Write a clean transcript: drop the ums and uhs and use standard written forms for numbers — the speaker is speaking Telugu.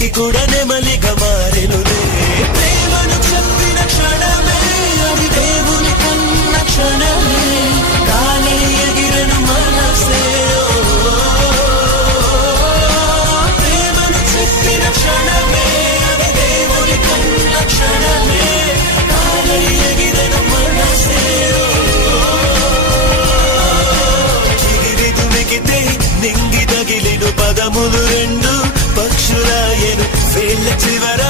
కలికి కూడా నెమలిగా మారెనులే. ప్రేమను చెప్పిన క్షణమే అది దేవుని కన్న క్షణమే, గాలి ఎగిరెను మనసే. ప్రేమను చెప్పిన క్షణమే అది దేవుని కన్న క్షణమే, గాలి ఎగిరెను మనసే. చిగిరిదుమికితే నింగి తగిలిను పదములు రెండు పక్షులాయను వేళ్ళ చివర